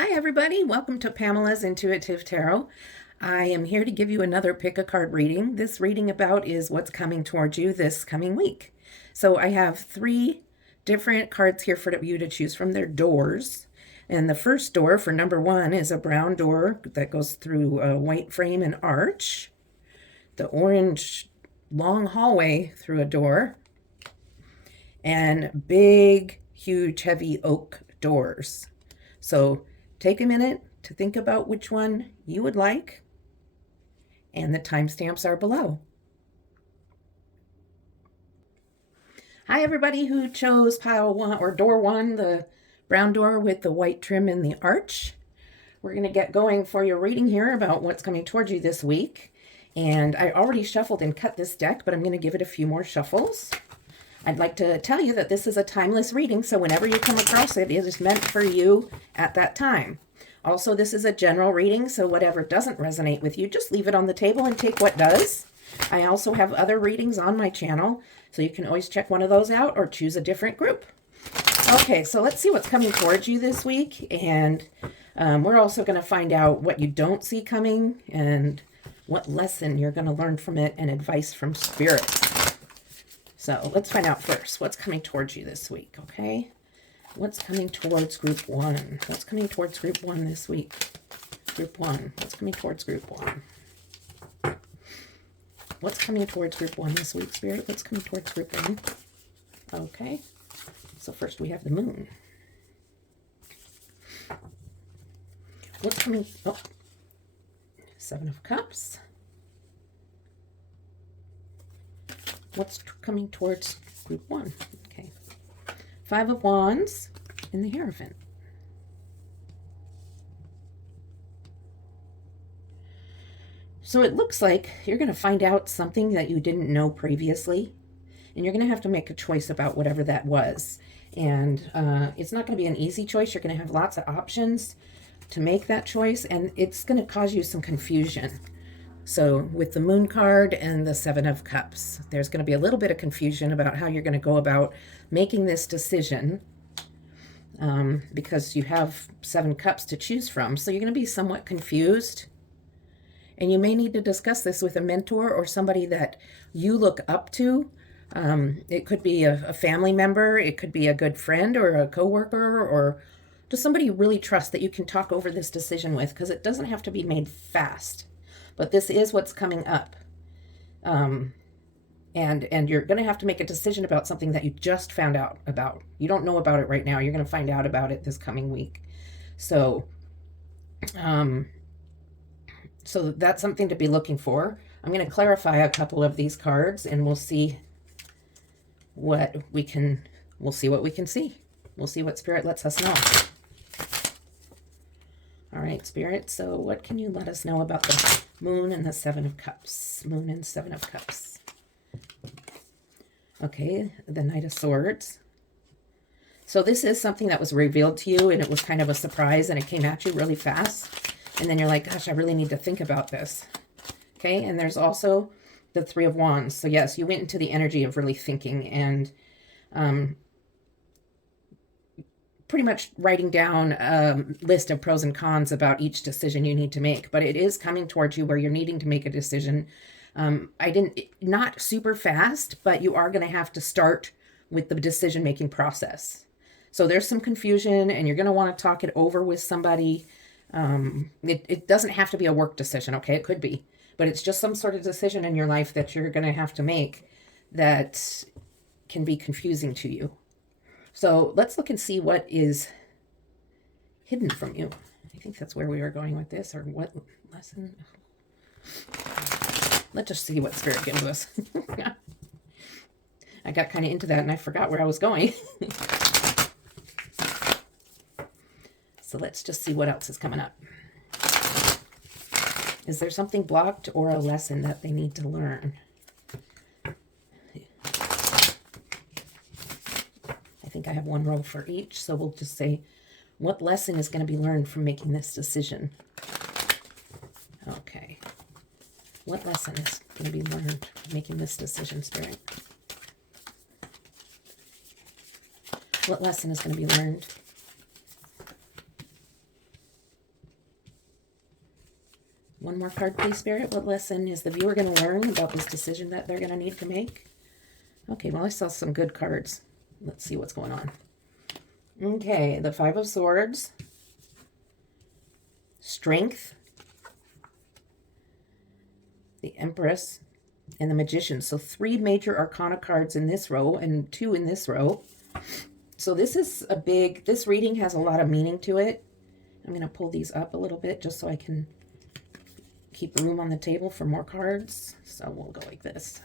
Hi everybody, welcome to Pamela's Intuitive Tarot. I am here to give you another pick a card reading. This reading about is what's coming towards you this coming week. So I have 3 different cards here for you to choose from. Their doors. And the first door for number 1 is a brown door that goes through a white frame and arch. The orange long hallway through a door. And big, huge, heavy oak doors. So take a minute to think about which one you would like, and the timestamps are below. Hi, everybody who chose pile 1 or door 1, the brown door with the white trim and the arch. We're going to get going for your reading here about what's coming towards you this week. And I already shuffled and cut this deck, but I'm going to give it a few more shuffles. I'd like to tell you that this is a timeless reading, so whenever you come across it, it is meant for you at that time. Also, this is a general reading, so whatever doesn't resonate with you, just leave it on the table and take what does. I also have other readings on my channel, so you can always check one of those out or choose a different group. Okay, so let's see what's coming towards you this week, and we're also going to find out what you don't see coming and what lesson you're going to learn from it and advice from Spirit. So let's find out first what's coming towards you this week, okay? What's coming towards group 1? What's coming towards group 1 this week? Group 1. What's coming towards group 1? What's coming towards group 1 this week, Spirit? What's coming towards group 1? Okay. So first we have the moon. What's coming? Oh, 7 of Cups. What's coming towards group 1? Okay. 5 of Wands and the Hierophant. So it looks like you're going to find out something that you didn't know previously, and you're going to have to make a choice about whatever that was. And it's not going to be an easy choice. You're going to have lots of options to make that choice, and it's going to cause you some confusion. So with the Moon card and the 7 of Cups, there's going to be a little bit of confusion about how you're going to go about making this decision because you have 7 cups to choose from. So you're going to be somewhat confused. And you may need to discuss this with a mentor or somebody that you look up to. It could be a family member. It could be a good friend or a coworker or just somebody you really trust that you can talk over this decision with, because it doesn't have to be made fast. But this is what's coming up. And you're going to have to make a decision about something that you just found out about. You don't know about it right now. You're going to find out about it this coming week. So, so that's something to be looking for. I'm going to clarify a couple of these cards, and we'll see what we can, we'll see what we can see. We'll see what Spirit lets us know. All right, Spirit, so what can you let us know about the Moon and the 7 of Cups? Moon and 7 of Cups. Okay, the Knight of Swords. So this is something that was revealed to you, and it was kind of a surprise, and it came at you really fast. And then you're like, gosh, I really need to think about this. Okay, and there's also the 3 of Wands. So yes, you went into the energy of really thinking and pretty much writing down a list of pros and cons about each decision you need to make. But it is coming towards you where you're needing to make a decision. Not super fast, but you are going to have to start with the decision-making process. So there's some confusion, and you're going to want to talk it over with somebody. It doesn't have to be a work decision, okay? It could be. But it's just some sort of decision in your life that you're going to have to make that can be confusing to you. So let's look and see what is hidden from you. I think that's where we were going with this, or what lesson. Let's just see what Spirit gives us. I got kind of into that and I forgot where I was going. So let's just see what else is coming up. Is there something blocked or a lesson that they need to learn? I think I have 1 row for each, so we'll just say, what lesson is going to be learned from making this decision? Okay. What lesson is going to be learned from making this decision, Spirit? What lesson is going to be learned? One more card, please, Spirit. What lesson is the viewer going to learn about this decision that they're going to need to make? Okay, well, I saw some good cards. Let's see what's going on. Okay, the Five of Swords. Strength. The Empress. And the Magician. So 3 major arcana cards in this row and 2 in this row. So this is a big, this reading has a lot of meaning to it. I'm going to pull these up a little bit just so I can keep room on the table for more cards. So we'll go like this.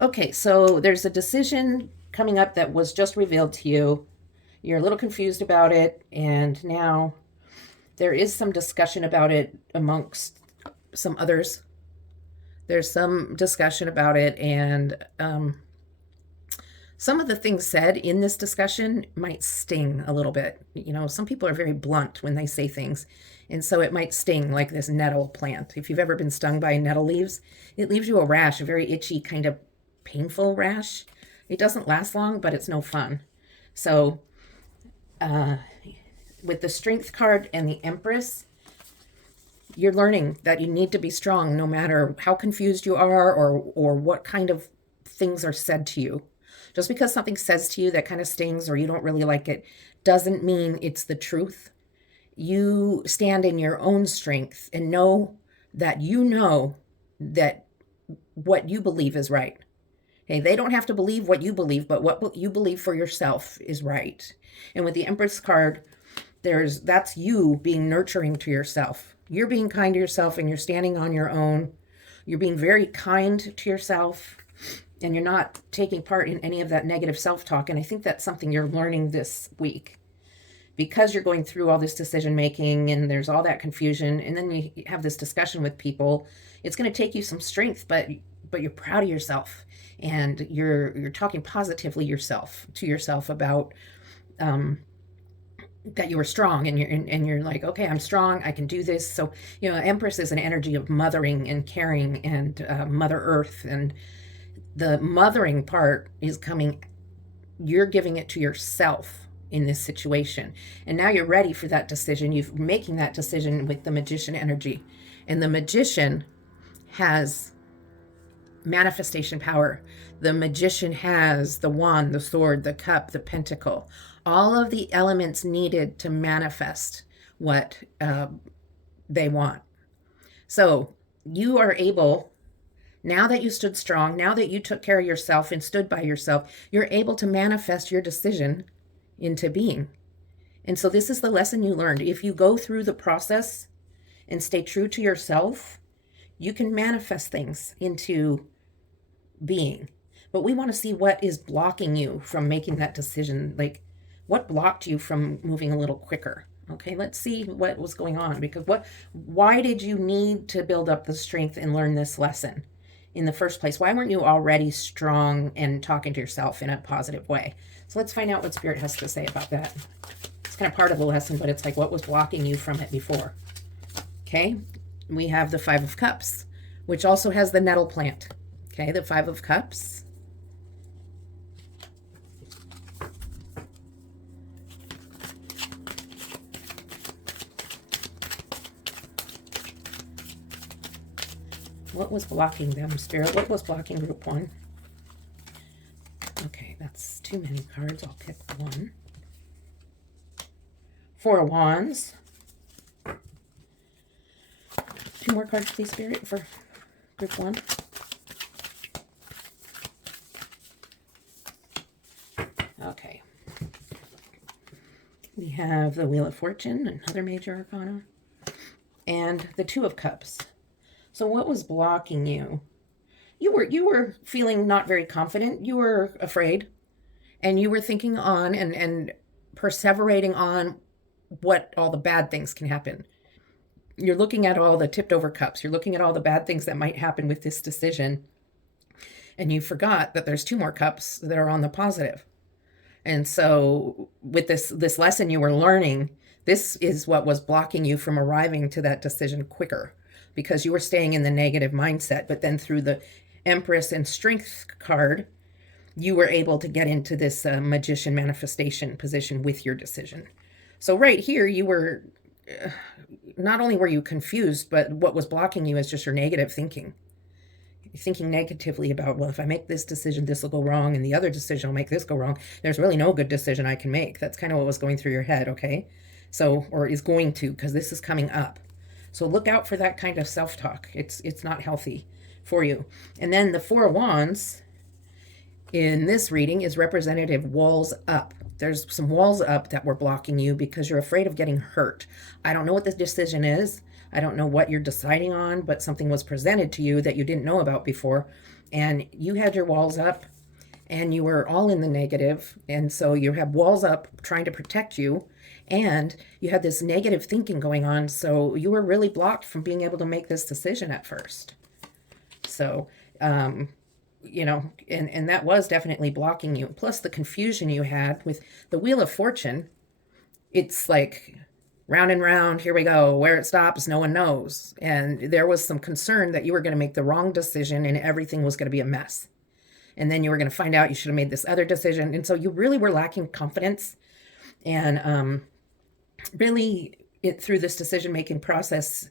Okay, so there's a decision coming up that was just revealed to you. You're a little confused about it, and now there is some discussion about it amongst some others. There's some discussion about it, and some of the things said in this discussion might sting a little bit. You know, some people are very blunt when they say things, and so it might sting, like this nettle plant. If you've ever been stung by nettle leaves, it leaves you a rash, a very itchy, kind of painful rash. It doesn't last long, but it's no fun. So with the Strength card and the Empress, you're learning that you need to be strong no matter how confused you are or what kind of things are said to you. Just because something says to you that kind of stings or you don't really like it doesn't mean it's the truth. You stand in your own strength and know that what you believe is right. Okay, they don't have to believe what you believe, but what you believe for yourself is right. And with the Empress card, that's you being nurturing to yourself. You're being kind to yourself and you're standing on your own. You're being very kind to yourself and you're not taking part in any of that negative self-talk. And I think that's something you're learning this week because you're going through all this decision making and there's all that confusion. And then you have this discussion with people. It's going to take you some strength, but you're proud of yourself and you're talking positively to yourself about that you were strong and you're like, okay, I'm strong, I can do this. So, you know, Empress is an energy of mothering and caring and Mother Earth, and the mothering part is coming, you're giving it to yourself in this situation. And now you're ready for that decision. You're making that decision with the Magician energy. And the Magician has manifestation power. The Magician has the wand, the sword, the cup, the pentacle, all of the elements needed to manifest what they want. So you are able, now that you stood strong, now that you took care of yourself and stood by yourself, you're able to manifest your decision into being. And so this is the lesson you learned. If you go through the process and stay true to yourself, you can manifest things into being. But we want to see what is blocking you from making that decision. Like, what blocked you from moving a little quicker? Okay, let's see what was going on. Because why did you need to build up the strength and learn this lesson in the first place? Why weren't you already strong and talking to yourself in a positive way? So let's find out what Spirit has to say about that. It's kind of part of the lesson, but it's like, what was blocking you from it before? Okay, we have the Five of Cups, which also has the nettle plant. Okay, the Five of Cups. What was blocking them, Spirit? What was blocking group 1? Okay, that's too many cards. I'll pick one. 4 of Wands. 2 more cards, please, Spirit, for group 1. Okay. We have the Wheel of Fortune, another major arcana, and the 2 of Cups. So what was blocking you? You were feeling not very confident. You were afraid. And you were thinking on and perseverating on what all the bad things can happen. You're looking at all the tipped over cups. You're looking at all the bad things that might happen with this decision. And you forgot that there's 2 more cups that are on the positive. And so with this lesson you were learning, this is what was blocking you from arriving to that decision quicker, because you were staying in the negative mindset. But then through the Empress and Strength card, you were able to get into this Magician manifestation position with your decision. So right here, you were not only were you confused, but what was blocking you is just your negative thinking. You're thinking negatively about, well, if I make this decision, this will go wrong, and the other decision will make this go wrong. There's really no good decision I can make. That's kind of what was going through your head, okay? So, or is going to, because this is coming up. So look out for that kind of self-talk. It's not healthy for you. And then the Four of Wands in this reading is representative walls up. There's some walls up that were blocking you because you're afraid of getting hurt. I don't know what the decision is. I don't know what you're deciding on, but something was presented to you that you didn't know about before. And you had your walls up and you were all in the negative. And so you have walls up trying to protect you. And you had this negative thinking going on. So you were really blocked from being able to make this decision at first. So, you know, and that was definitely blocking you. Plus the confusion you had with the Wheel of Fortune. It's like round and round, here we go. Where it stops, no one knows. And there was some concern that you were going to make the wrong decision and everything was going to be a mess. And then you were going to find out you should have made this other decision. And so you really were lacking confidence. And really, through this decision-making process,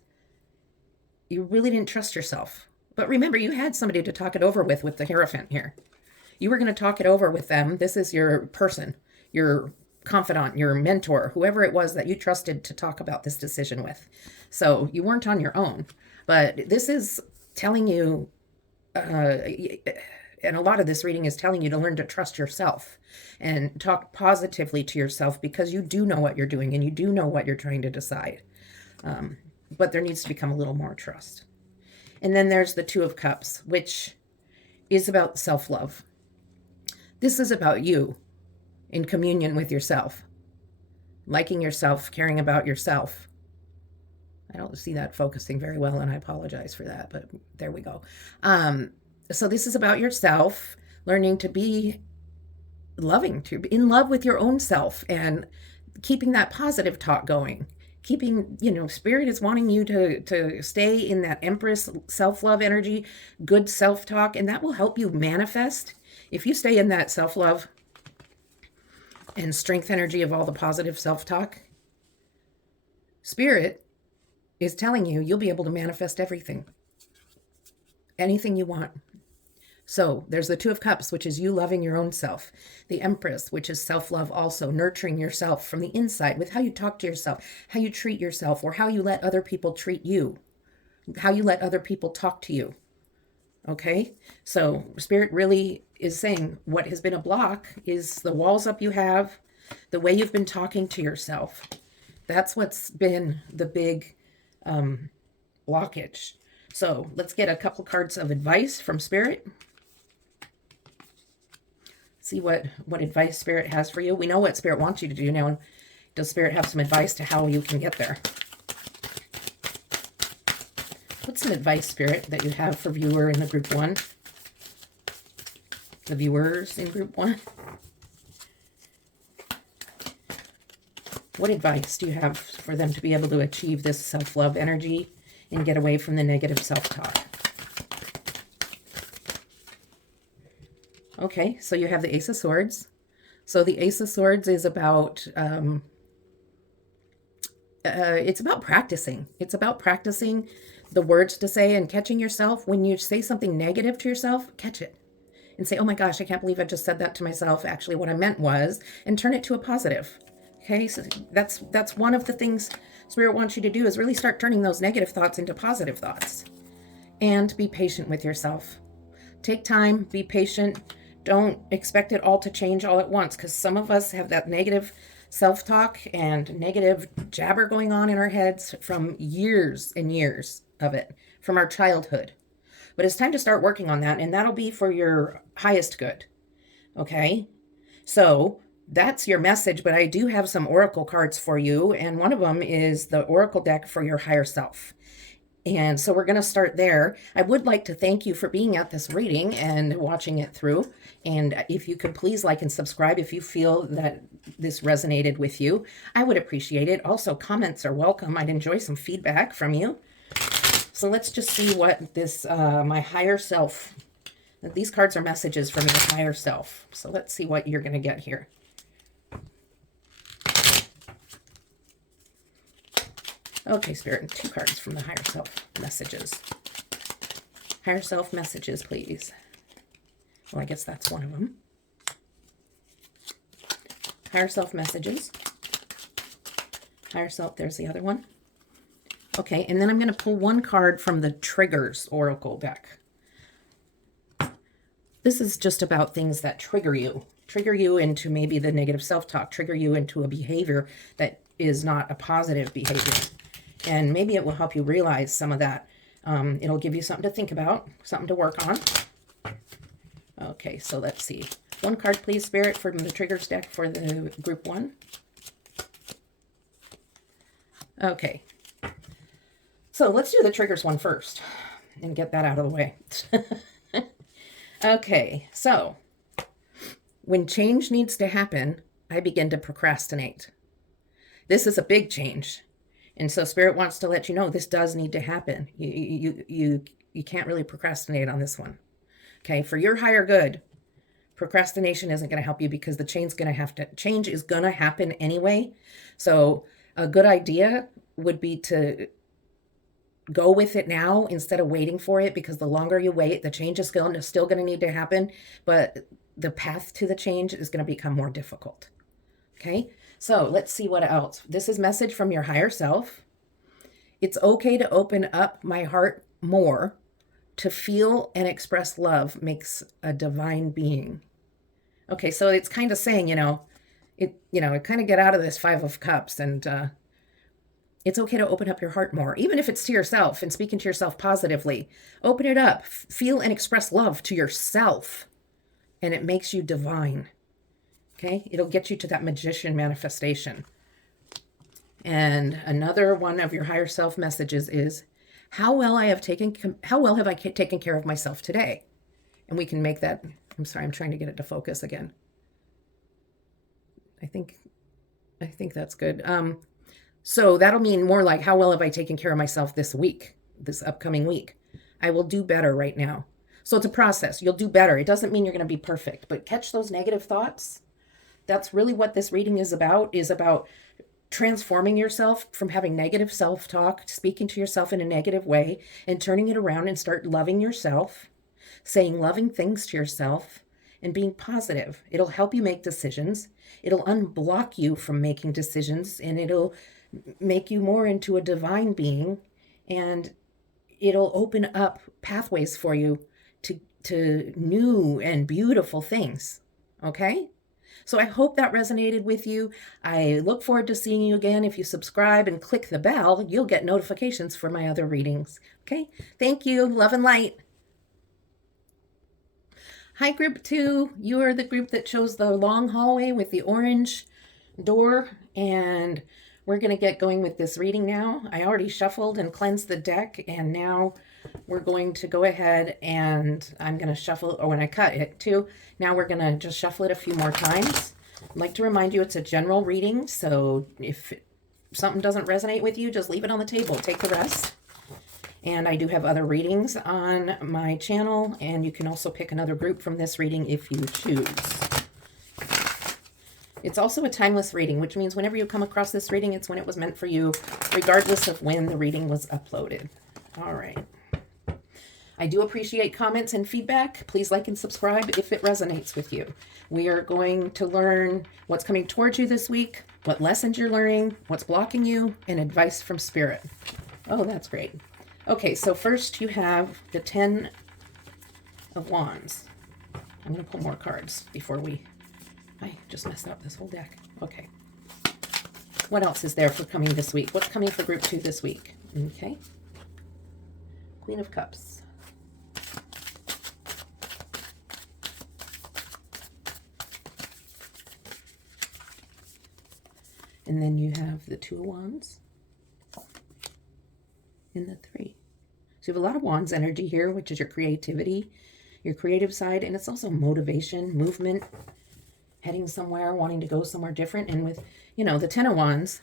you really didn't trust yourself. But remember, you had somebody to talk it over with the Hierophant here. You were going to talk it over with them. This is your person, your confidant, your mentor, whoever it was that you trusted to talk about this decision with. So you weren't on your own. But this is telling you, and a lot of this reading is telling you to learn to trust yourself and talk positively to yourself because you do know what you're doing and you do know what you're trying to decide. But there needs to become a little more trust. And then there's the Two of Cups, which is about self-love. This is about you in communion with yourself, liking yourself, caring about yourself. I don't see that focusing very well, and I apologize for that, but there we go. So this is about yourself, learning to be loving, to be in love with your own self and keeping that positive talk going. Keeping, you know, Spirit is wanting you to stay in that Empress self-love energy, good self-talk, and that will help you manifest. If you stay in that self-love and strength energy of all the positive self-talk, Spirit is telling you you'll be able to manifest everything. Anything you want. So there's the Two of Cups, which is you loving your own self. The Empress, which is self-love also, nurturing yourself from the inside with how you talk to yourself, how you treat yourself, or how you let other people treat you, how you let other people talk to you. Okay? So Spirit really is saying what has been a block is the walls up you have, the way you've been talking to yourself. That's what's been the big blockage. So let's get a couple cards of advice from Spirit. See what advice Spirit has for you. We know what Spirit wants you to do now. Does Spirit have some advice to how you can get there? What's some advice, Spirit, that you have for viewer in the group 1? The viewers in group 1? What advice do you have for them to be able to achieve this self-love energy and get away from the negative self-talk? Okay, so you have the Ace of Swords. So the Ace of Swords is about, it's about practicing. It's about practicing the words to say and catching yourself. When you say something negative to yourself, catch it. And say, oh my gosh, I can't believe I just said that to myself. Actually, what I meant was, and turn it to a positive. Okay, so that's one of the things Spirit wants you to do is really start turning those negative thoughts into positive thoughts. And be patient with yourself. Take time, be patient. Don't expect it all to change all at once, because some of us have that negative self-talk and negative jabber going on in our heads from years and years of it, from our childhood. But it's time to start working on that, and that'll be for your highest good. Okay? So that's your message, but I do have some oracle cards for you, and one of them is the oracle deck for your higher self. And so we're going to start there. I would like to thank you for being at this reading and watching it through. And if you could please like and subscribe if you feel that this resonated with you, I would appreciate it. Also, comments are welcome. I'd enjoy some feedback from you. So let's just see what this, my higher self, these cards are messages from your higher self. So let's see what you're going to get here. Okay, Spirit, 2 cards from the higher self messages. Higher self messages, please. Well, I guess that's one of them. Higher self messages. Higher self, there's the other one. Okay, and then I'm going to pull 1 card from the Triggers Oracle deck. This is just about things that trigger you into maybe the negative self-talk, trigger you into a behavior that is not a positive behavior. And maybe it will help you realize some of that. It'll give you something to think about, something to work on. Okay, so let's see. 1 card, please, Spirit, from the Triggers deck for the group 1. Okay. So let's do the triggers one first and get that out of the way. Okay, so when change needs to happen, I begin to procrastinate. This is a big change. And so Spirit wants to let you know this does need to happen. You can't really procrastinate on this one. Okay, for your higher good, procrastination isn't going to help you because the change is going to happen anyway. So a good idea would be to go with it now instead of waiting for it, because the longer you wait, the change is still going to need to happen, but the path to the change is going to become more difficult. Okay, so let's see what else. This is message from your higher self. It's okay to open up my heart more. To feel and express love makes a divine being. Okay, so it's kind of saying, it kind of get out of this 5 of Cups, and it's okay to open up your heart more, even if it's to yourself and speaking to yourself positively. Open it up, feel and express love to yourself, and it makes you divine. Okay, it'll get you to that magician manifestation. And another one of your higher self messages is, how well have I taken care of myself today? And we can make that, I'm sorry, I'm trying to get it to focus again. I think that's good. So that'll mean more like, how well have I taken care of myself this upcoming week? I will do better right now. So it's a process. You'll do better. It doesn't mean you're going to be perfect, but catch those negative thoughts. That's really what this reading is about transforming yourself from having negative self-talk, speaking to yourself in a negative way, and turning it around and start loving yourself, saying loving things to yourself, and being positive. It'll help you make decisions. It'll unblock you from making decisions, and it'll make you more into a divine being, and it'll open up pathways for you to new and beautiful things. Okay? So I hope that resonated with you. I look forward to seeing you again. If you subscribe and click the bell, you'll get notifications for my other readings. Okay? Thank you. Love and light. Hi, group 2. You are the group that chose the long hallway with the orange door, and we're going to get going with this reading now. I already shuffled and cleansed the deck, and now we're going to go ahead and I'm going to shuffle, or when I cut it too, now we're going to just shuffle it a few more times. I'd like to remind you it's a general reading, so if something doesn't resonate with you, just leave it on the table. Take the rest. And I do have other readings on my channel, and you can also pick another group from this reading if you choose. It's also a timeless reading, which means whenever you come across this reading, it's when it was meant for you, regardless of when the reading was uploaded. All right. I do appreciate comments and feedback. Please like and subscribe if it resonates with you. We are going to learn what's coming towards you this week, what lessons you're learning, what's blocking you, and advice from Spirit. Oh, that's great. Okay, so first you have the 10 of Wands. I'm going to pull more cards before I just messed up this whole deck. Okay. What else is there for coming this week? What's coming for group 2 this week? Okay. Queen of Cups. And then you have the 2 of Wands. And the 3. So you have a lot of Wands energy here, which is your creativity, your creative side, and it's also motivation, movement, heading somewhere, wanting to go somewhere different. And with, the 10 of Wands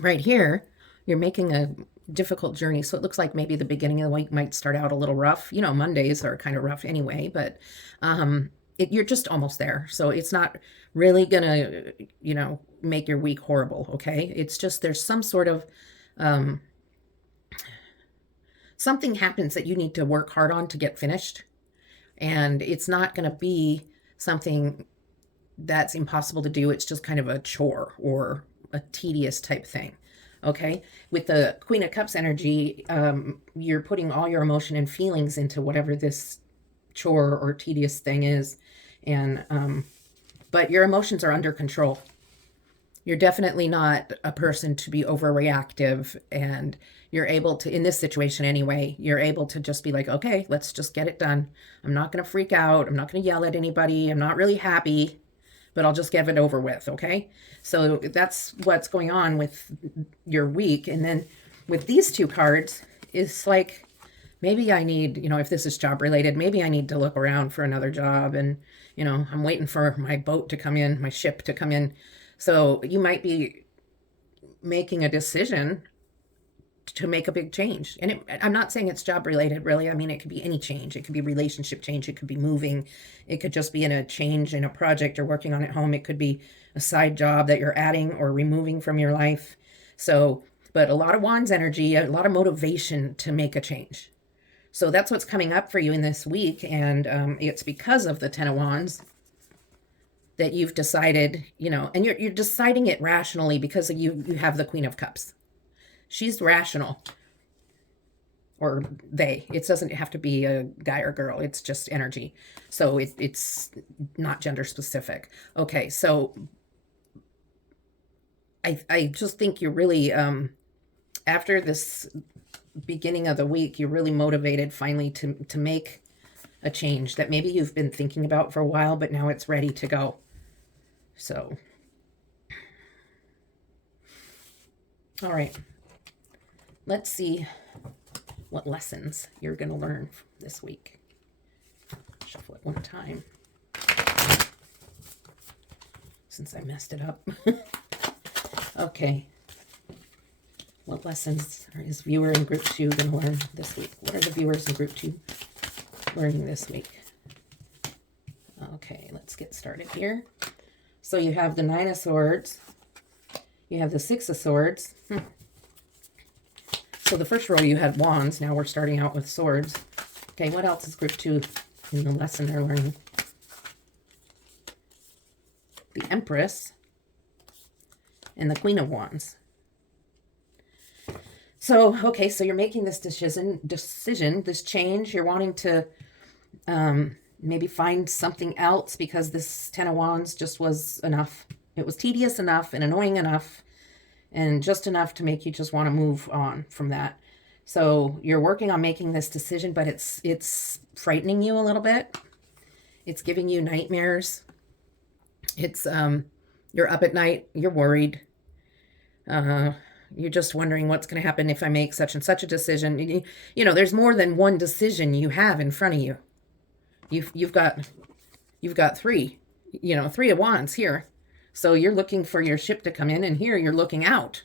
right here, you're making a difficult journey. So it looks like maybe the beginning of the week might start out a little rough. Mondays are kind of rough anyway, but you're just almost there. So it's not really going to, make your week horrible, okay? It's just there's some sort of Um, Something happens that you need to work hard on to get finished. And it's not going to be something that's impossible to do. It's just kind of a chore or a tedious type thing. Okay. With the Queen of Cups energy, you're putting all your emotion and feelings into whatever this chore or tedious thing is. And, but your emotions are under control. You're definitely not a person to be overreactive, and you're able to, in this situation anyway, you're able to just be like, okay, let's just get it done. I'm not going to freak out. I'm not going to yell at anybody. I'm not really happy, but I'll just get it over with. Okay. So that's what's going on with your week. And then with these two cards, it's like, maybe I need, if this is job related, maybe I need to look around for another job. And, I'm waiting for my boat to come in, my ship to come in. So you might be making a decision to make a big change. And I'm not saying it's job related, really. I mean, it could be any change. It could be relationship change. It could be moving. It could just be in a change in a project you're working on at home. It could be a side job that you're adding or removing from your life. So, but a lot of Wands energy, a lot of motivation to make a change. So that's what's coming up for you in this week. And it's because of the Ten of Wands that you've decided, and you're deciding it rationally because you have the Queen of Cups. She's rational. Or they. It doesn't have to be a guy or girl. It's just energy. So it's not gender specific. Okay, so I just think you're really, after this beginning of the week, you're really motivated finally to make a change that maybe you've been thinking about for a while, but now it's ready to go. So, all right, let's see what lessons you're going to learn this week. Shuffle it one time since I messed it up. Okay. What lessons is viewer in group 2 going to learn this week? What are the viewers in group 2 learning this week? Okay, let's get started here. So you have the 9 of Swords. You have the 6 of Swords. So the first row you had Wands. Now we're starting out with Swords. Okay, what else is group 2 in the lesson they're learning? The Empress and the Queen of Wands. So, okay, so you're making this decision, this change. You're wanting to maybe find something else because this Ten of Wands just was enough. It was tedious enough and annoying enough and just enough to make you just want to move on from that. So you're working on making this decision, but it's frightening you a little bit. It's giving you nightmares. It's, you're up at night, you're worried. You're just wondering what's going to happen if I make such and such a decision. There's more than one decision you have in front of you. You've got 3, 3 of Wands here. So you're looking for your ship to come in, and here you're looking out,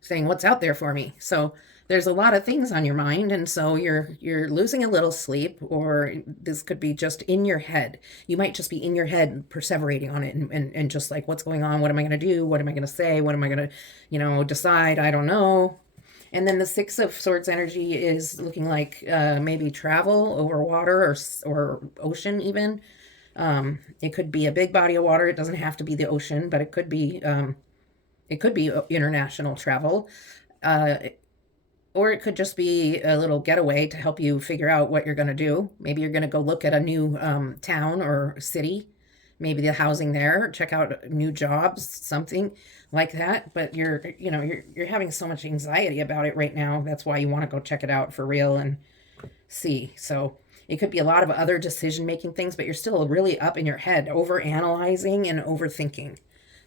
saying, what's out there for me? So there's a lot of things on your mind, and so you're losing a little sleep, or this could be just in your head. You might just be in your head perseverating on it and just like, what's going on? What am I going to do? What am I going to say? What am I going to, decide? I don't know. And then the 6 of Swords energy is looking like maybe travel over water or ocean even. It could be a big body of water. It doesn't have to be the ocean, but it could be international travel. Or it could just be a little getaway to help you figure out what you're going to do. Maybe you're going to go look at a new town or city, maybe the housing there, check out new jobs, something like that. But you're having so much anxiety about it right now. That's why you want to go check it out for real and see. So it could be a lot of other decision-making things, but you're still really up in your head, over-analyzing and overthinking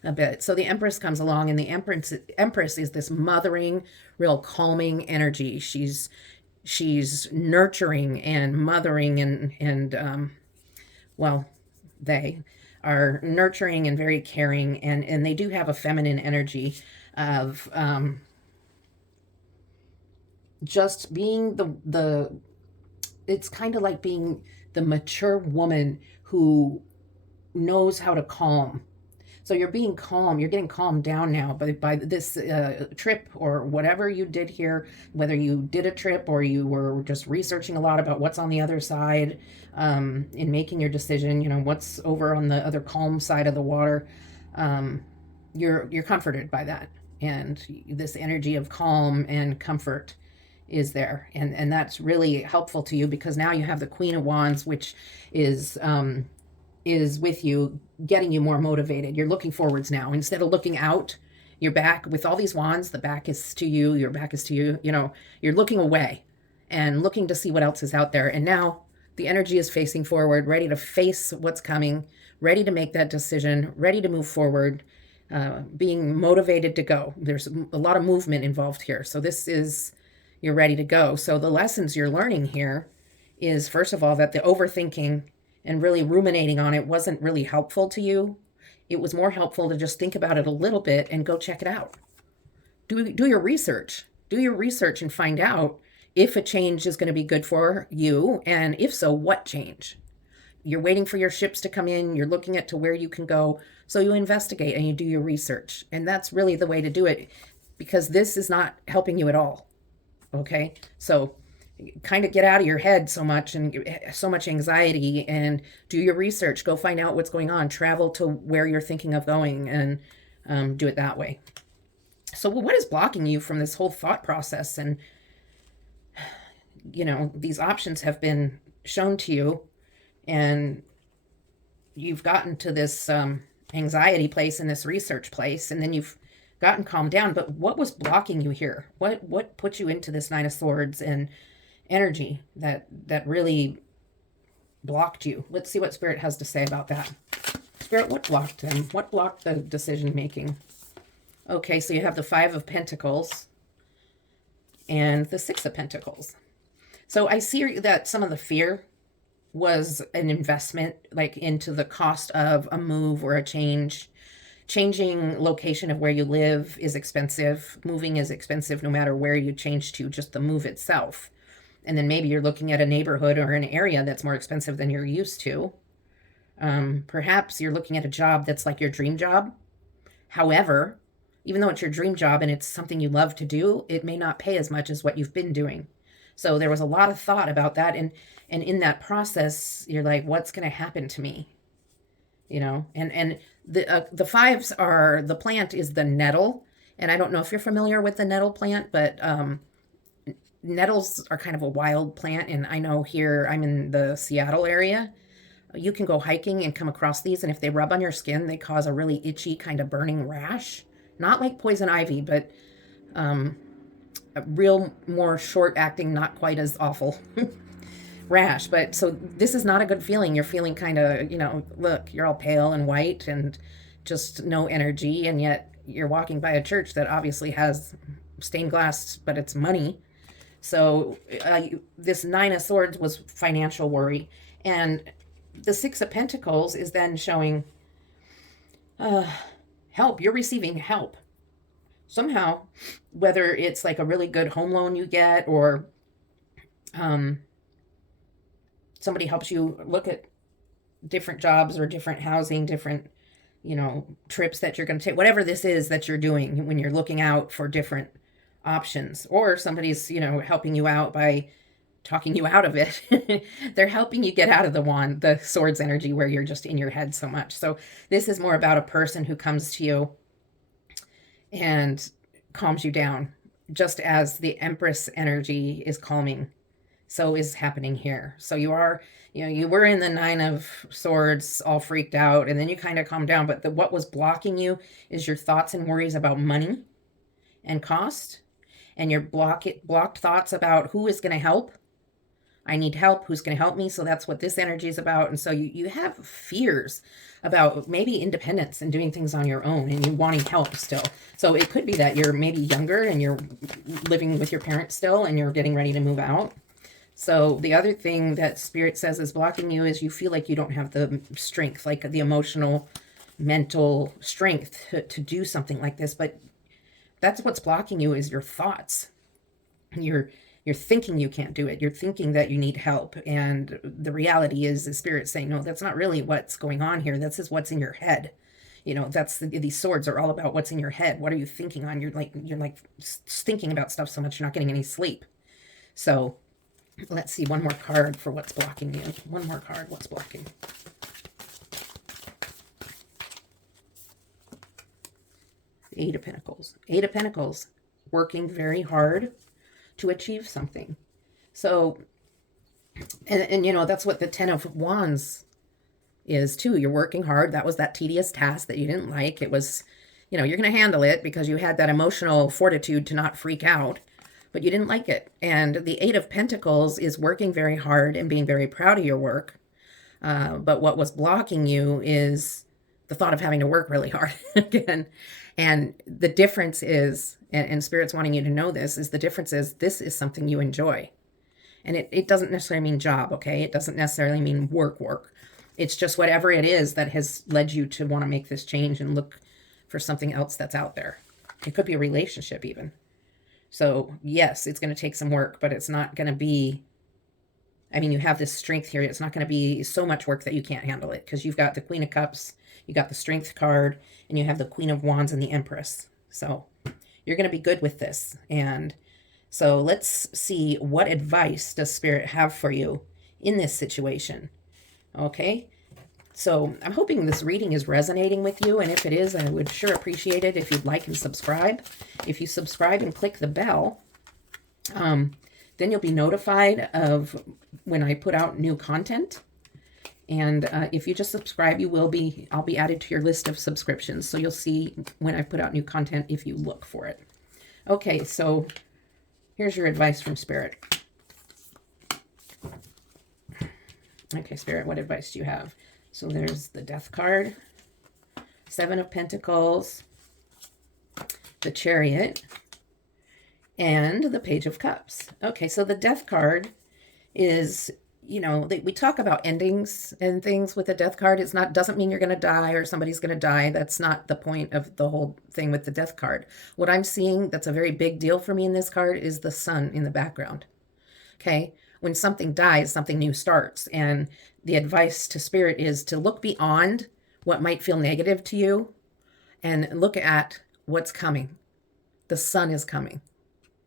a bit. So the Empress comes along, and the Empress is this mothering, real calming energy. She's nurturing and mothering and they are nurturing and very caring, and they do have a feminine energy of just being the it's kind of like being the mature woman who knows how to calm. So you're being calm. You're getting calmed down now by this trip or whatever you did here, whether you did a trip or you were just researching a lot about what's on the other side, in making your decision, what's over on the other calm side of the water. Um, you're comforted by that. And this energy of calm and comfort is there. And that's really helpful to you because now you have the Queen of Wands, which is is with you, getting you more motivated. You're looking forwards now instead of looking out. You're back with all these wands. The back is to you. Your back is to you. You're looking away and looking to see what else is out there. And now the energy is facing forward, ready to face what's coming, ready to make that decision, ready to move forward, being motivated to go. There's a lot of movement involved here. So this is, you're ready to go. So the lessons you're learning here is, first of all, that the overthinking and really ruminating on it wasn't really helpful to you. It was more helpful to just think about it a little bit and go check it out. Do your research. Do your research and find out if a change is going to be good for you, and if so, what change. You're waiting for your ships to come in. You're looking at to where you can go. So you investigate and you do your research. And that's really the way to do it, because this is not helping you at all. Okay? So kind of get out of your head so much and so much anxiety, and do your research. Go find out what's going on. Travel to where you're thinking of going, and do it that way. So what is blocking you from this whole thought process? And these options have been shown to you, and you've gotten to this anxiety place and this research place, and then you've gotten calmed down. But what was blocking you here? What put you into this Nine of Swords and energy that really blocked you? Let's see what Spirit has to say about that. Spirit, what blocked them? What blocked the decision making? Okay, so you have the Five of Pentacles and the Six of Pentacles. So I see that some of the fear was an investment, like into the cost of a move or a change. Changing location of where you live is expensive. Moving is expensive no matter where you change to, just the move itself. And then maybe you're looking at a neighborhood or an area that's more expensive than you're used to. Perhaps you're looking at a job that's like your dream job. However, even though it's your dream job and it's something you love to do, it may not pay as much as what you've been doing. So there was a lot of thought about that. And in that process, you're like, what's going to happen to me? And the fives are, the plant is the nettle. And I don't know if you're familiar with the nettle plant, but nettles are kind of a wild plant. And I know here, I'm in the Seattle area, you can go hiking and come across these. And if they rub on your skin, they cause a really itchy kind of burning rash. Not like poison ivy, but a real more short acting, not quite as awful rash. But so this is not a good feeling. You're feeling kind of, look, you're all pale and white and just no energy. And yet you're walking by a church that obviously has stained glass, but it's money. So this Nine of Swords was financial worry. And the Six of Pentacles is then showing help. You're receiving help. Somehow, whether it's like a really good home loan you get, or somebody helps you look at different jobs or different housing, different, trips that you're going to take, whatever this is that you're doing when you're looking out for different options, or somebody's, helping you out by talking you out of it. They're helping you get out of the swords energy where you're just in your head so much. So this is more about a person who comes to you and calms you down, just as the Empress energy is calming. So is happening here. So you were in the Nine of Swords all freaked out, and then you kind of calm down. But what was blocking you is your thoughts and worries about money and cost, and your blocked thoughts about who is going to help. I need help. Who's going to help me? So that's what this energy is about. And so you have fears about maybe independence and doing things on your own, and you wanting help still. So it could be that you're maybe younger and you're living with your parents still, and you're getting ready to move out. So the other thing that Spirit says is blocking you is you feel like you don't have the strength, like the emotional, mental strength to do something like this. But that's what's blocking you, is your thoughts. You're thinking you can't do it. You're thinking that you need help. And the reality is the Spirit's saying, no, that's not really what's going on here. This is what's in your head. You know, these swords are all about what's in your head. What are you thinking on? You're like thinking about stuff so much you're not getting any sleep. So let's see one more card for what's blocking you. One more card, what's blocking. Eight of Pentacles. Eight of Pentacles, working very hard to achieve something. So, and you know, that's what the Ten of Wands is too. You're working hard. That was that tedious task that you didn't like. It was, you know, you're going to handle it because you had that emotional fortitude to not freak out, but you didn't like it. And the Eight of Pentacles is working very hard and being very proud of your work. But what was blocking you is the thought of having to work really hard again. And the difference is, and Spirit's wanting you to know this, is the difference is this is something you enjoy. And it doesn't necessarily mean job, okay? It doesn't necessarily mean work. It's just whatever it is that has led you to want to make this change and look for something else that's out there. It could be a relationship even. So yes, it's going to take some work, but it's not going to be, I mean, you have this strength here. It's not going to be so much work that you can't handle it because you've got the Queen of Cups, you got the Strength card, and you have the Queen of Wands and the Empress. So you're going to be good with this. And so let's see, what advice does Spirit have for you in this situation? Okay, so I'm hoping this reading is resonating with you. And if it is, I would sure appreciate it if you'd like and subscribe. If you subscribe and click the bell, then you'll be notified of when I put out new content. And if you just subscribe, I'll be added to your list of subscriptions. So you'll see when I put out new content if you look for it. Okay, so here's your advice from Spirit. Okay, Spirit, what advice do you have? So there's the Death card, Seven of Pentacles, the Chariot, and the Page of Cups. Okay, so the Death card is, you know, we talk about endings and things with the Death card. It's not, doesn't mean you're going to die or somebody's going to die. That's not the point of the whole thing with the Death card. What I'm seeing that's a very big deal for me in this card is the sun in the background. Okay, when something dies, something new starts. And the advice to Spirit is to look beyond what might feel negative to you and look at what's coming. The sun is coming.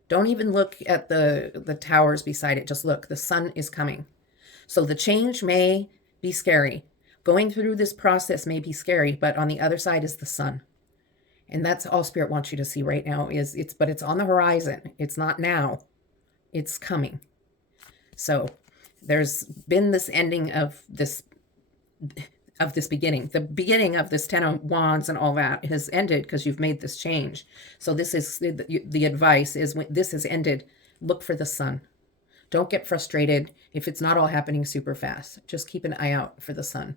Don't even look at the towers beside it. Just look, the sun is coming. So the change may be scary. Going through this process may be scary, but on the other side is the sun. And that's all Spirit wants you to see right now but it's on the horizon. It's not now. It's coming. So there's been this ending of this beginning. The beginning of this Ten of Wands and all that has ended because you've made this change. So this is the advice is when this has ended, look for the sun. Don't get frustrated if it's not all happening super fast. Just keep an eye out for the sun.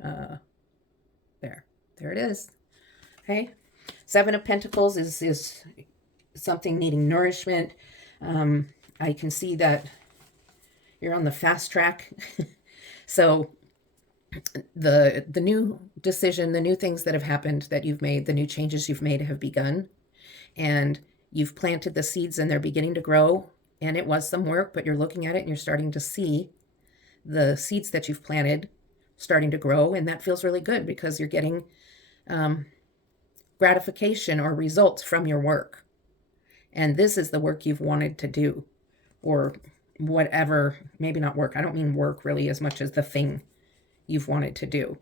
There it is. Okay. Seven of Pentacles is something needing nourishment. I can see that you're on the fast track. So the new decision, the new things that have happened that you've made, the new changes you've made have begun. And you've planted the seeds and they're beginning to grow. And it was some work, but you're looking at it and you're starting to see the seeds that you've planted starting to grow. And that feels really good because you're getting gratification or results from your work. And this is the work you've wanted to do, or whatever, maybe not work. I don't mean work really as much as the thing you've wanted to do.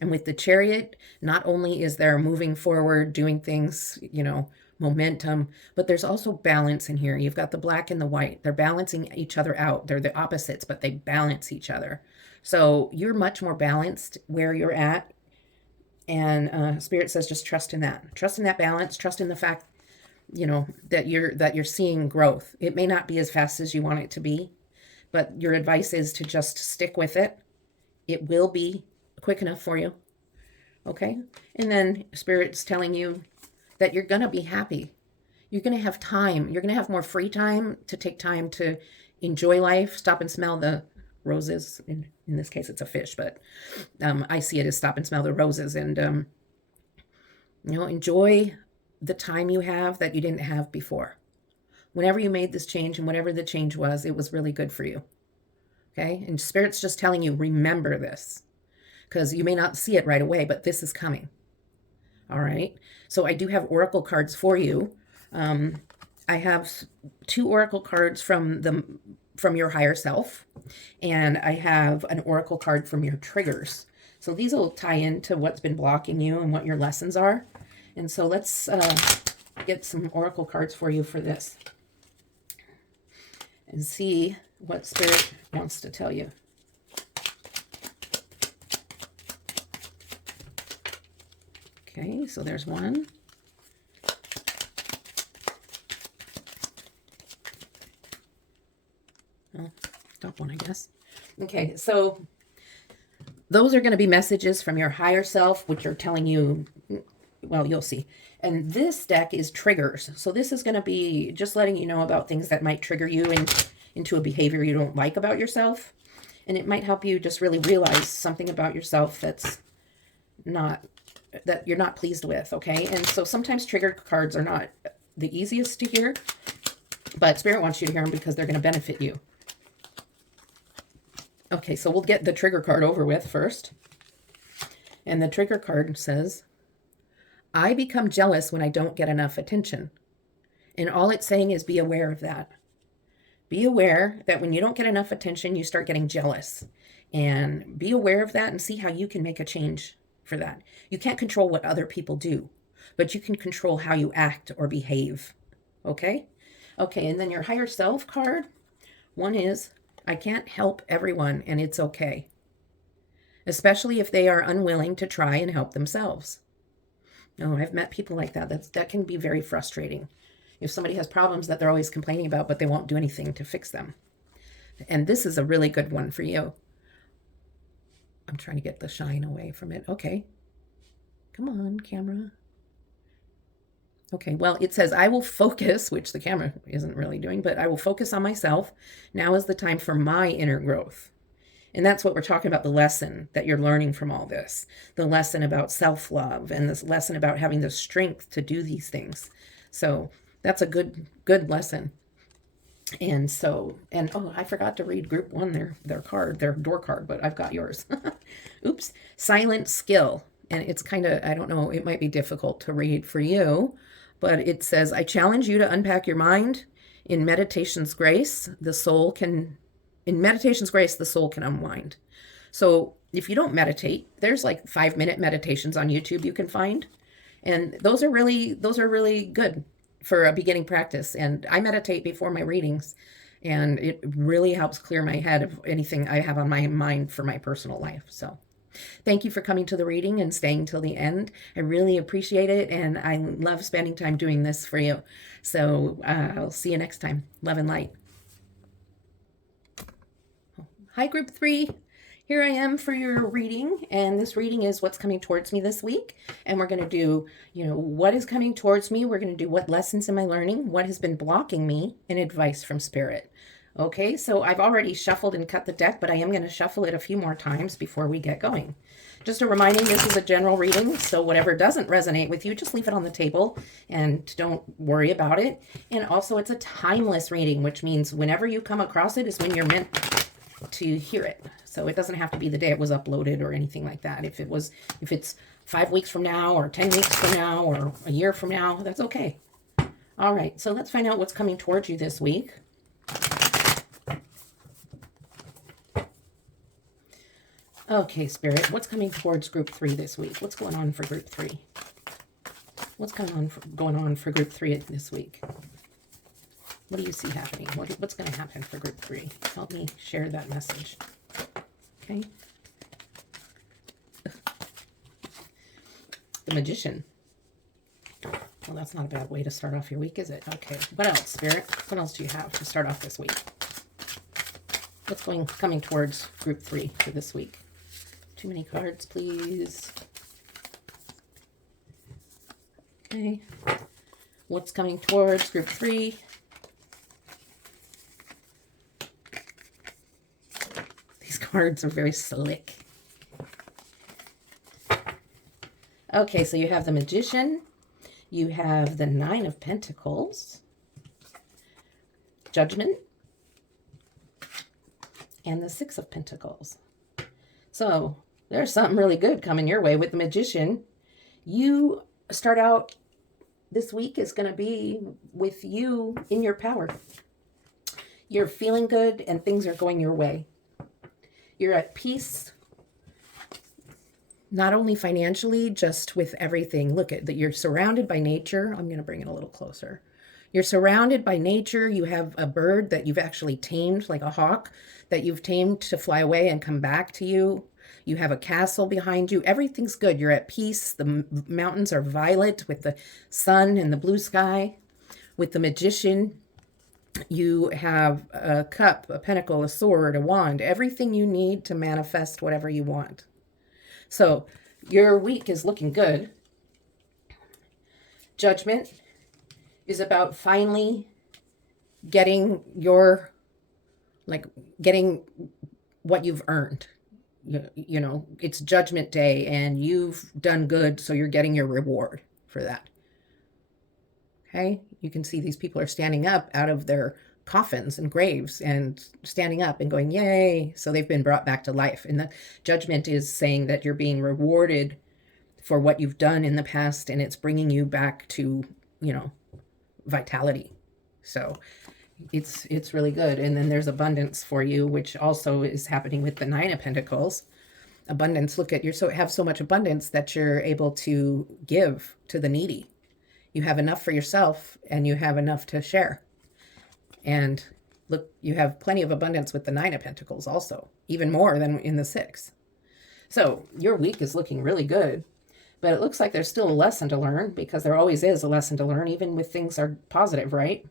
And with the Chariot, not only is there moving forward, doing things, you know, momentum, but there's also balance in here. You've got the black and the white. They're balancing each other out. They're the opposites, but they balance each other. So you're much more balanced where you're at. And Spirit says just trust in that. Trust in that balance. Trust in the fact, you know, that you're seeing growth. It may not be as fast as you want it to be, but your advice is to just stick with it. It will be quick enough for you. Okay? And then Spirit's telling you that you're going to be happy. You're going to have time. You're going to have more free time to take time to enjoy life, stop and smell the roses. In this case, it's a fish, but I see it as stop and smell the roses and, you know, enjoy the time you have that you didn't have before. Whenever you made this change and whatever the change was, it was really good for you. Okay? And Spirit's just telling you, remember this. because you may not see it right away, but this is coming. All right. So I do have oracle cards for you. I have 2 oracle cards from your higher self, and I have an oracle card from your triggers. So these will tie into what's been blocking you and what your lessons are. And so let's get some oracle cards for you for this and see what Spirit wants to tell you. Okay, so there's one. Top one, I guess. Okay, so those are going to be messages from your higher self, which are telling you, well, you'll see. And this deck is triggers. So this is going to be just letting you know about things that might trigger you into a behavior you don't like about yourself. And it might help you just really realize something about yourself that you're not pleased with, okay? And so sometimes trigger cards are not the easiest to hear, but Spirit wants you to hear them because they're going to benefit you. Okay, so we'll get the trigger card over with first. And the trigger card says, I become jealous when I don't get enough attention. And all it's saying is be aware of that. Be aware that when you don't get enough attention, you start getting jealous. And be aware of that and see how you can make a change for that. You can't control what other people do, but you can control how you act or behave. Okay? Okay, and then your higher self card, one is, I can't help everyone and it's okay. Especially if they are unwilling to try and help themselves. No, I've met people like that. That can be very frustrating. If somebody has problems that they're always complaining about, but they won't do anything to fix them. And this is a really good one for you. I'm trying to get the shine away from it. Okay. Come on, camera. Okay, well, it says, I will focus, which the camera isn't really doing, but I will focus on myself. Now is the time for my inner growth. And that's what we're talking about, the lesson that you're learning from all this. The lesson about self-love and this lesson about having the strength to do these things. So that's a good lesson. And so, oh, I forgot to read group 1, their card, their door card, but I've got yours. Oops. Silent skill. And it's kind of, I don't know, it might be difficult to read for you, but it says, I challenge you to unpack your mind. In meditation's grace, the soul can unwind. So if you don't meditate, there's like 5-minute meditations on YouTube you can find. And those are really good for a beginning practice. And I meditate before my readings, and it really helps clear my head of anything I have on my mind for my personal life. So thank you for coming to the reading and staying till the end. I really appreciate it, and I love spending time doing this for you. So I'll see you next time. Love and light. Hi, group 3. Here I am for your reading, and this reading is what's coming towards me this week. And we're going to do, what is coming towards me. We're going to do what lessons am I learning, what has been blocking me, and advice from Spirit. Okay, so I've already shuffled and cut the deck, but I am going to shuffle it a few more times before we get going. Just a reminder, this is a general reading, so whatever doesn't resonate with you, just leave it on the table and don't worry about it. And also, it's a timeless reading, which means whenever you come across it is when you're meant to hear it. So it doesn't have to be the day it was uploaded or anything like that. If it's 5 weeks from now or 10 weeks from now or a year from now, that's okay. All right, so let's find out what's coming towards you this week. Okay, Spirit, what's coming towards group 3 this week? What's going on for group 3? What's going on for group 3 this week? What do you see happening? What's going to happen for group 3? Help me share that message. Okay. The Magician. Well, that's not a bad way to start off your week, is it? Okay. What else, Spirit? What else do you have to start off this week? What's coming towards group 3 for this week? Too many cards, please. Okay. What's coming towards group 3? These cards are very slick. Okay, so you have the Magician. You have the 9 of Pentacles. Judgment. And the 6 of Pentacles. So There's something really good coming your way with the Magician. You start out, this week is going to be with you in your power. You're feeling good and things are going your way. You're at peace, not only financially, just with everything. Look at that. You're surrounded by nature. I'm going to bring it a little closer. You're surrounded by nature. You have a bird that you've actually tamed, like a hawk, that you've tamed to fly away and come back to you. You have a castle behind you. Everything's good. You're at peace. The mountains are violet with the sun and the blue sky. With the Magician, you have a cup, a pentacle, a sword, a wand, everything you need to manifest whatever you want. So your week is looking good. Judgment is about finally getting getting what you've earned. You know, it's Judgment Day and you've done good, so you're getting your reward for that. Okay, you can see these people are standing up out of their coffins and graves and standing up and going, yay. So they've been brought back to life. And the Judgment is saying that you're being rewarded for what you've done in the past, and it's bringing you back to, vitality. So it's really good. And then there's abundance for you, which also is happening with the Nine of Pentacles. Abundance. Look at, have so much abundance that you're able to give to the needy. You have enough for yourself and you have enough to share. And look, you have plenty of abundance with the Nine of Pentacles also, even more than in the Six. So your week is looking really good, but it looks like there's still a lesson to learn, because there always is a lesson to learn, even with things are positive, right?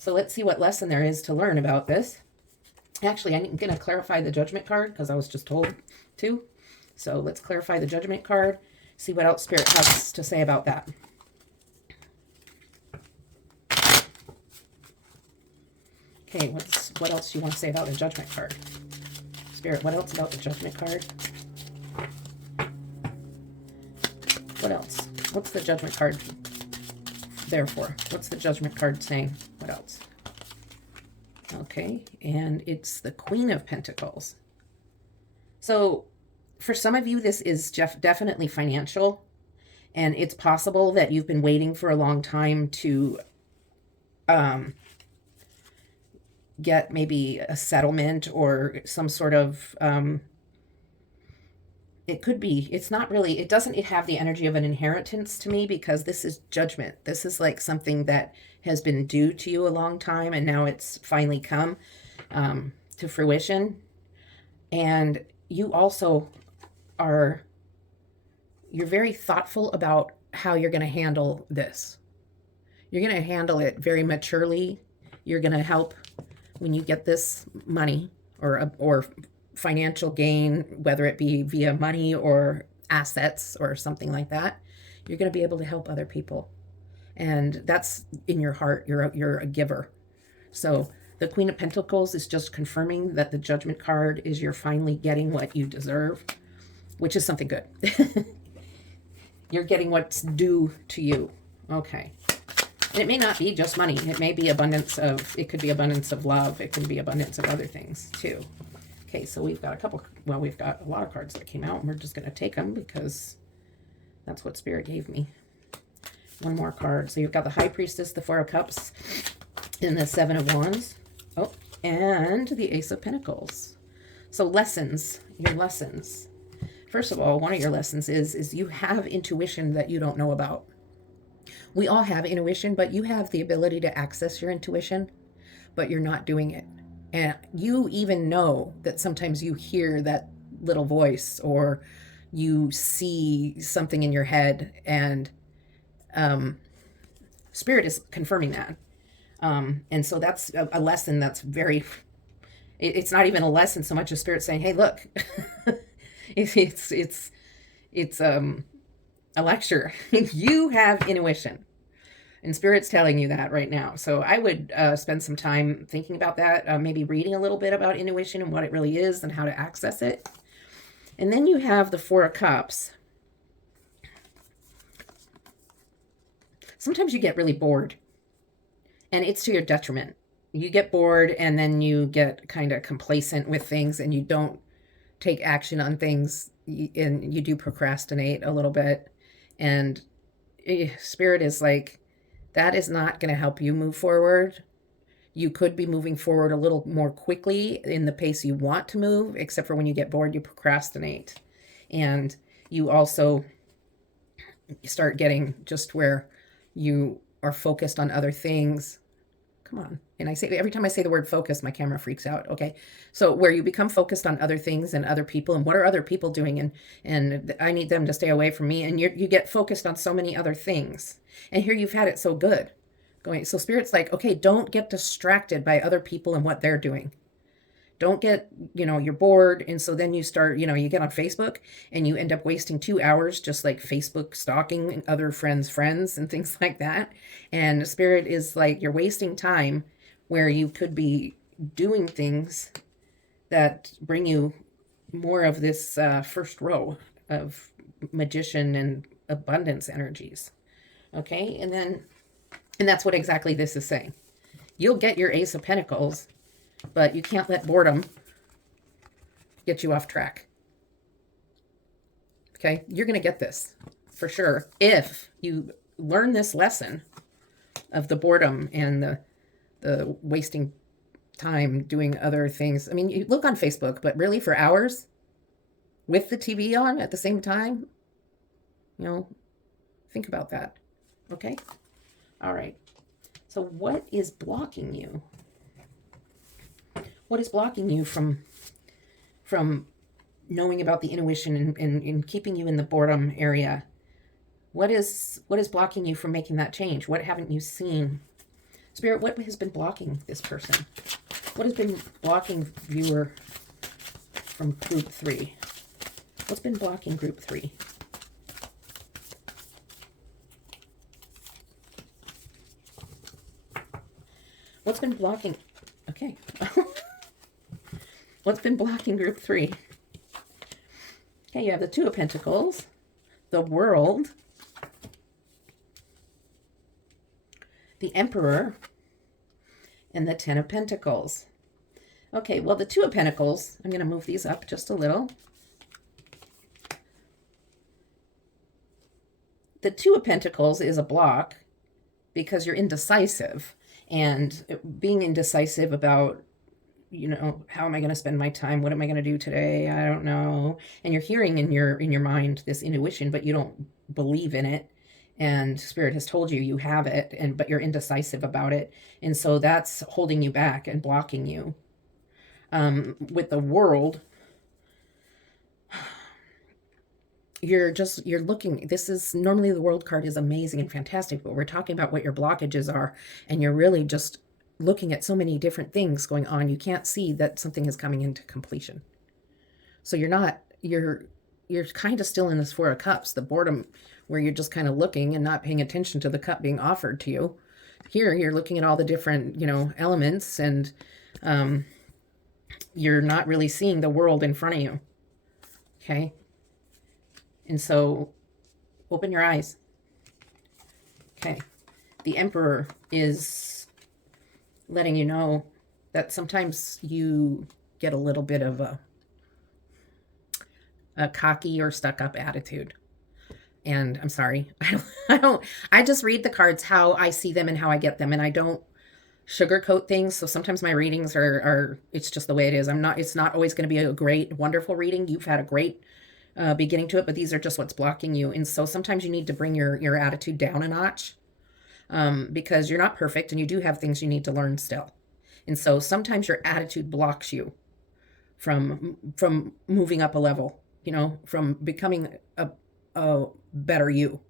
So let's see what lesson there is to learn about this. Actually, I'm going to clarify the Judgment card because I was just told to. So let's clarify the Judgment card, see what else Spirit has to say about that. Okay, what else do you want to say about the Judgment card? Spirit, what else about the Judgment card? What else? What's the Judgment card there for? What's the Judgment card saying? What else? Okay, and it's the Queen of Pentacles. So for some of you, this is definitely financial, and it's possible that you've been waiting for a long time to get maybe a settlement or some sort of it could be, it's not really, it doesn't have the energy of an inheritance to me, because this is Judgment. This is like something that has been due to you a long time, and now it's finally come to fruition. And you also you're very thoughtful about how you're going to handle this. You're going to handle it very maturely. You're going to help when you get this money or financial gain, whether it be via money or assets or something like that. You're going to be able to help other people. And that's in your heart. You're a giver. So the Queen of Pentacles is just confirming that the Judgment card is you're finally getting what you deserve, which is something good. You're getting what's due to you. Okay. And it may not be just money. It may be it could be abundance of love. It can be abundance of other things too. Okay, so we've got we've got a lot of cards that came out, and we're just going to take them because that's what Spirit gave me. One more card. So you've got the High Priestess, the Four of Cups, and the Seven of Wands. Oh, and the Ace of Pentacles. So lessons, your lessons. First of all, one of your lessons is you have intuition that you don't know about. We all have intuition, but you have the ability to access your intuition, but you're not doing it. And you even know that sometimes you hear that little voice or you see something in your head, and Spirit is confirming that. And so that's a lesson that's very, it's not even a lesson so much as Spirit saying, hey, look, it's a lecture. You have intuition. And Spirit's telling you that right now. So I would spend some time thinking about that, maybe reading a little bit about intuition and what it really is and how to access it. And then you have the Four of Cups. Sometimes you get really bored, and it's to your detriment. You get bored, and then you get kind of complacent with things, and you don't take action on things and you do procrastinate a little bit. And Spirit is like, that is not going to help you move forward. You could be moving forward a little more quickly in the pace you want to move, except for when you get bored, you procrastinate. And you also start getting just where you are focused on other things. Come on. And I say, every time I say the word focus, my camera freaks out. Okay. So where you become focused on other things and other people and what are other people doing? And I need them to stay away from me. And you get focused on so many other things. And here you've had it so good going. So Spirit's like, okay, don't get distracted by other people and what they're doing. Don't get, you're bored. And so then you start, you get on Facebook and you end up wasting 2 hours just like Facebook stalking other friends' and things like that. And Spirit is like, you're wasting time where you could be doing things that bring you more of this first row of magician and abundance energies. Okay. And that's what exactly this is saying. You'll get your Ace of Pentacles, but you can't let boredom get you off track. Okay? You're going to get this for sure if you learn this lesson of the boredom and the wasting time doing other things. I mean, you look on Facebook, but really for hours with the TV on at the same time, think about that. Okay? All right. So what is blocking you? What is blocking you from knowing about the intuition and keeping you in the boredom area? What is blocking you from making that change? What haven't you seen? Spirit, what has been blocking this person? What has been blocking viewer from group 3? What's been blocking group 3? What's been blocking? Okay. What's been blocking group 3? Okay, you have the 2 of Pentacles, the World, the Emperor, and the 10 of Pentacles. Okay, well, the 2 of Pentacles, I'm going to move these up just a little. The 2 of Pentacles is a block because you're indecisive. And being indecisive about, how am I going to spend my time? What am I going to do today? I don't know. And you're hearing in your mind this intuition, but you don't believe in it. And Spirit has told you have it, but you're indecisive about it. And so that's holding you back and blocking you. With the World, you're looking, this is normally the World card is amazing and fantastic, but we're talking about what your blockages are, and you're really just looking at so many different things going on. You can't see that something is coming into completion. So you're kind of still in this 4 of Cups, the boredom, where you're just kind of looking and not paying attention to the cup being offered to you. Here, you're looking at all the different, elements, and you're not really seeing the world in front of you. Okay. And so open your eyes. Okay. The Emperor is letting you know that sometimes you get a little bit of a cocky or stuck up attitude. And I'm sorry. I just read the cards how I see them and how I get them. And I don't sugarcoat things. So sometimes my readings are it's just the way it is. It's not always going to be a great, wonderful reading. You've had a great beginning to it, but these are just what's blocking you. And so sometimes you need to bring your attitude down a notch, because you're not perfect and you do have things you need to learn still. And so sometimes your attitude blocks you from moving up a level, from becoming a better you,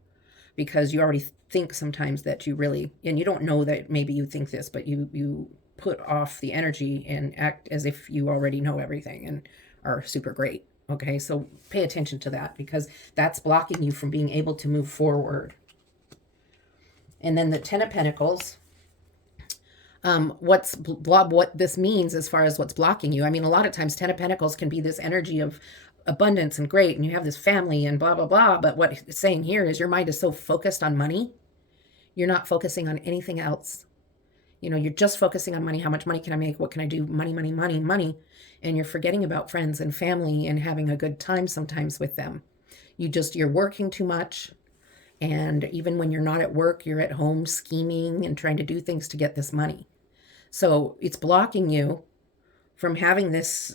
because you already think sometimes that you really, and you don't know that maybe you think this, but you put off the energy and act as if you already know everything and are super great. Okay, so pay attention to that, because that's blocking you from being able to move forward. And then the 10 of Pentacles, what this means as far as what's blocking you. I mean, a lot of times 10 of Pentacles can be this energy of abundance and great, and you have this family and blah, blah, blah. But what it's saying here is your mind is so focused on money, you're not focusing on anything else. You're just focusing on money. How much money can I make? What can I do? Money, money, money, money. And you're forgetting about friends and family and having a good time sometimes with them. You're working too much. And even when you're not at work, you're at home scheming and trying to do things to get this money. So it's blocking you from having this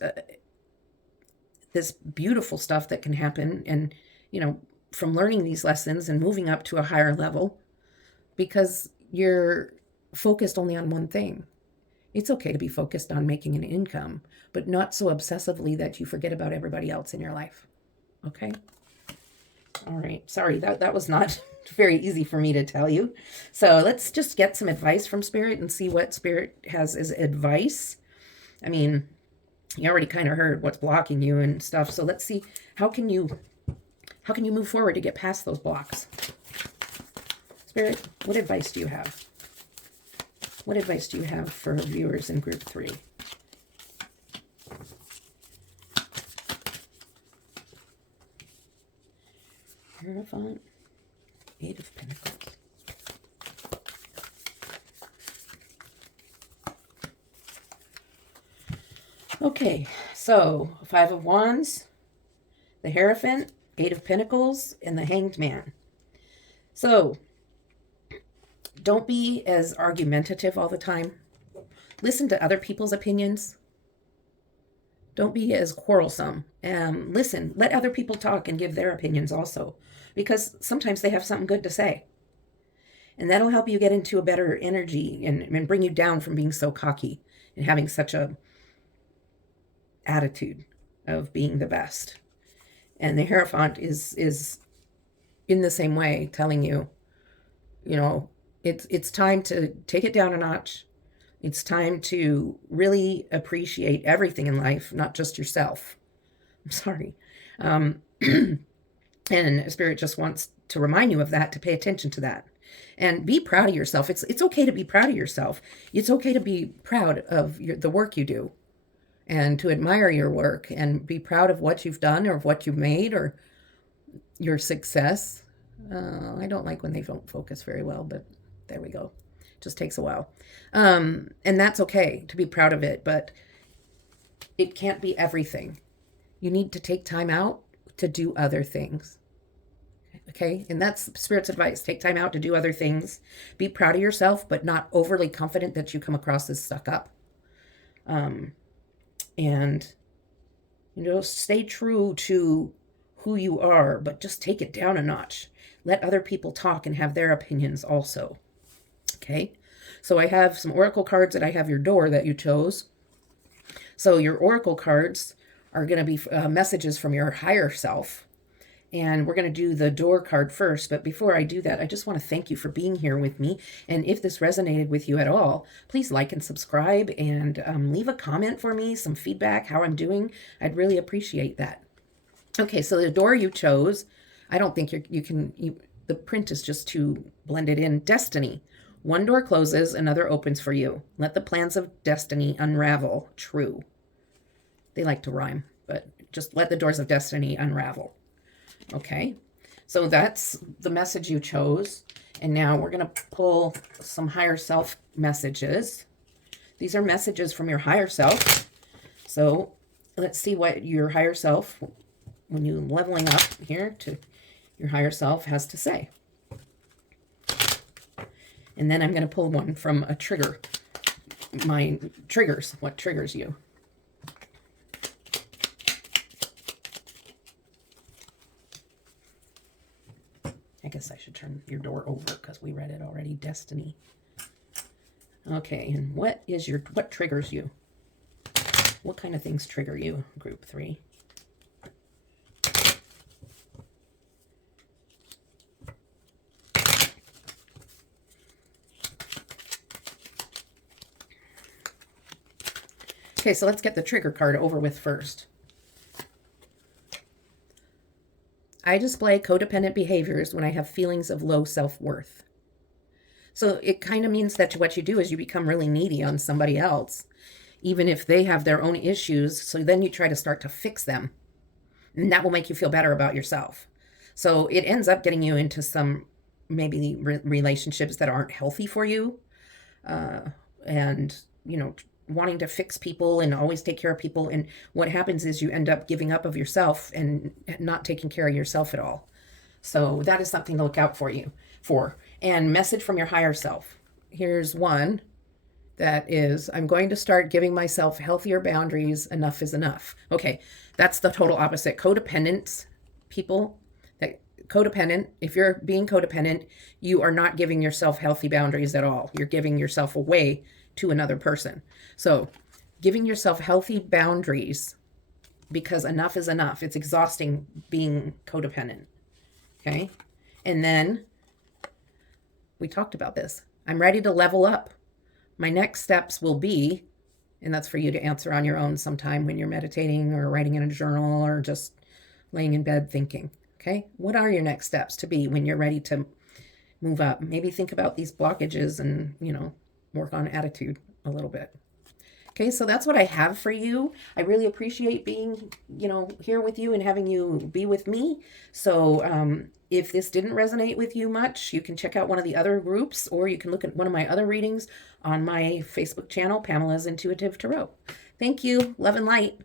beautiful stuff that can happen, and from learning these lessons and moving up to a higher level, because you're focused only on one thing. It's okay to be focused on making an income, but not so obsessively that you forget about everybody else in your life. Okay? All right. Sorry, that was not very easy for me to tell you. So let's just get some advice from Spirit and see what Spirit has as advice. I mean, you already kind of heard what's blocking you and stuff. So let's see, how can you move forward to get past those blocks? Spirit, what advice do you have? What advice do you have for viewers in group 3? Hierophant, 8 of Pentacles. Okay, so 5 of Wands, the Hierophant, 8 of Pentacles, and the Hanged Man. So don't be as argumentative all the time. Listen to other people's opinions. Don't be as quarrelsome. Listen, let other people talk and give their opinions also, because sometimes they have something good to say. And that'll help you get into a better energy and bring you down from being so cocky and having such a attitude of being the best. And the Hierophant is in the same way, telling you, it's time to take it down a notch. It's time to really appreciate everything in life, not just yourself. I'm sorry. And Spirit just wants to remind you of that, to pay attention to that. And be proud of yourself. It's okay to be proud of yourself. It's okay to be proud of the work you do, and to admire your work and be proud of what you've done or what you've made or your success. I don't like when they don't focus very well, but there we go. It just takes a while. And that's okay to be proud of it, but it can't be everything. You need to take time out to do other things. Okay? And that's Spirit's advice. Take time out to do other things. Be proud of yourself, but not overly confident that you come across as stuck up. And, stay true to who you are, but just take it down a notch. Let other people talk and have their opinions also. Okay? So I have some oracle cards that I have your door that you chose. So your oracle cards are going to be messages from your higher self. And we're going to do the door card first. But before I do that, I just want to thank you for being here with me. And if this resonated with you at all, please like and subscribe and leave a comment for me, some feedback, how I'm doing. I'd really appreciate that. Okay, so the door you chose, I don't think the print is just too blended in. Destiny. One door closes, another opens for you. Let the plans of destiny unravel. True. They like to rhyme, but just let the doors of destiny unravel. Okay, so that's the message you chose. And now we're going to pull some higher self messages. These are messages from your higher self. So let's see what your higher self, when you're leveling up here to your higher self, has to say. And then I'm going to pull one from a trigger. My triggers, what triggers you. I guess I should turn your door over because we read it already. Destiny. Okay, and what triggers you? What kind of things trigger you, group 3? Okay, so let's get the trigger card over with first. I display codependent behaviors when I have feelings of low self-worth. So it kind of means that what you do is you become really needy on somebody else, even if they have their own issues. So then you try to start to fix them, and that will make you feel better about yourself. So it ends up getting you into some maybe relationships that aren't healthy for you. and, wanting to fix people and always take care of people. And what happens is you end up giving up of yourself and not taking care of yourself at all. So that is something to look out for. And message from your higher self. Here's one that is, I'm going to start giving myself healthier boundaries. Enough is enough. Okay, that's the total opposite. Codependent people, if you're being codependent, you are not giving yourself healthy boundaries at all. You're giving yourself away to another person. So giving yourself healthy boundaries, because enough is enough. It's exhausting being codependent. Okay. And then we talked about this. I'm ready to level up. My next steps will be, and that's for you to answer on your own sometime when you're meditating or writing in a journal or just laying in bed thinking. Okay. What are your next steps to be when you're ready to move up? Maybe think about these blockages and, work on attitude a little bit. Okay, so that's what I have for you. I really appreciate being, here with you and having you be with me. So if this didn't resonate with you much, you can check out one of the other groups, or you can look at one of my other readings on my Facebook channel, Pamela's Intuitive Tarot. Thank you. Love and light.